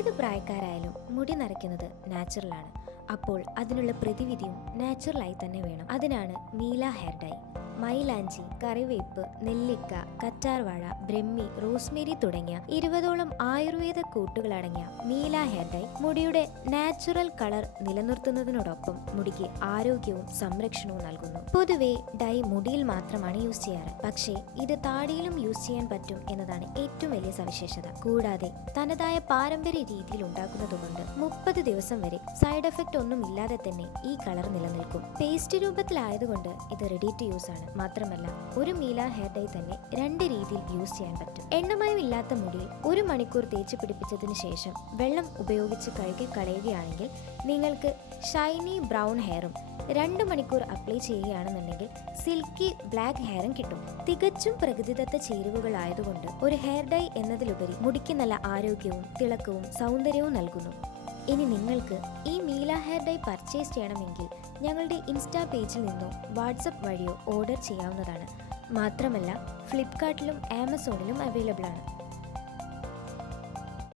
ഏത് പ്രായക്കാരായാലും മുടി നരയ്ക്കുന്നത് നാച്ചുറലാണ്. അപ്പോൾ അതിനുള്ള പ്രതിവിധിയും നാച്ചുറലായി തന്നെ വേണം. അതിനാണ് മീല ഹെയർ ഡൈ. മൈലാഞ്ചി, കറിവേപ്പ്, നെല്ലിക്ക, കറ്റാർവാഴ, ബ്രഹ്മി, റോസ്മേരി തുടങ്ങിയ 20ഓളം ആയുർവേദ കൂട്ടുകളടങ്ങിയ മീല ഹെയർ ഡൈ മുടിയുടെ നാച്ചുറൽ കളർ നിലനിർത്തുന്നതിനോടൊപ്പം മുടിക്ക് ആരോഗ്യവും സംരക്ഷണവും നൽകുന്നു. പൊതുവെ ഡൈ മുടിയിൽ മാത്രമാണ് യൂസ് ചെയ്യാറ്. പക്ഷേ ഇത് താടിയിലും യൂസ് ചെയ്യാൻ പറ്റും എന്നതാണ് ഏറ്റവും വലിയ സവിശേഷത. കൂടാതെ തനതായ പാരമ്പര്യ രീതിയിൽ ഉണ്ടാക്കുന്നതുകൊണ്ട് 30 ദിവസം വരെ സൈഡ് എഫക്റ്റ് ഒന്നും ഇല്ലാതെ തന്നെ ഈ കളർ നിലനിൽക്കും. പേസ്റ്റ് രൂപത്തിലായതുകൊണ്ട് ഇത് റെഡി ടു യൂസ് ആണ്. മാത്രമല്ല ഒരു മീല ഹെയർ ഡൈ തന്നെ 2 രീതിയിൽ യൂസ് ചെയ്യാൻ പറ്റും. എണ്ണമയമില്ലാത്ത മുടിയിൽ 1 മണിക്കൂർ തേച്ച് പിടിപ്പിച്ചതിന് ശേഷം വെള്ളം ഉപയോഗിച്ച് കഴുകി കളയുകയാണെങ്കിൽ നിങ്ങൾക്ക് ഷൈനി ബ്രൗൺ ഹെയറും 2 മണിക്കൂർ അപ്ലൈ ചെയ്യുകയാണെന്നുണ്ടെങ്കിൽ സിൽക്കി ബ്ലാക്ക് ഹെയറും കിട്ടും. തികച്ചും പ്രകൃതിദത്ത ചേരുവകളായതുകൊണ്ട് ഒരു ഹെയർ ഡൈ എന്നതിലുപരി മുടിക്ക് നല്ല ആരോഗ്യവും തിളക്കവും സൗന്ദര്യവും നൽകുന്നു. ഇനി നിങ്ങൾക്ക് ഈ മീല ഹെയർ ഡൈ പർച്ചേസ് ചെയ്യണമെങ്കിൽ ഞങ്ങളുടെ ഇൻസ്റ്റാ പേജിൽ നിന്നോ വാട്സപ്പ് വഴിയോ ഓർഡർ ചെയ്യാവുന്നതാണ്. മാത്രമല്ല ഫ്ലിപ്കാർട്ടിലും ആമസോണിലും അവൈലബിൾ ആണ്.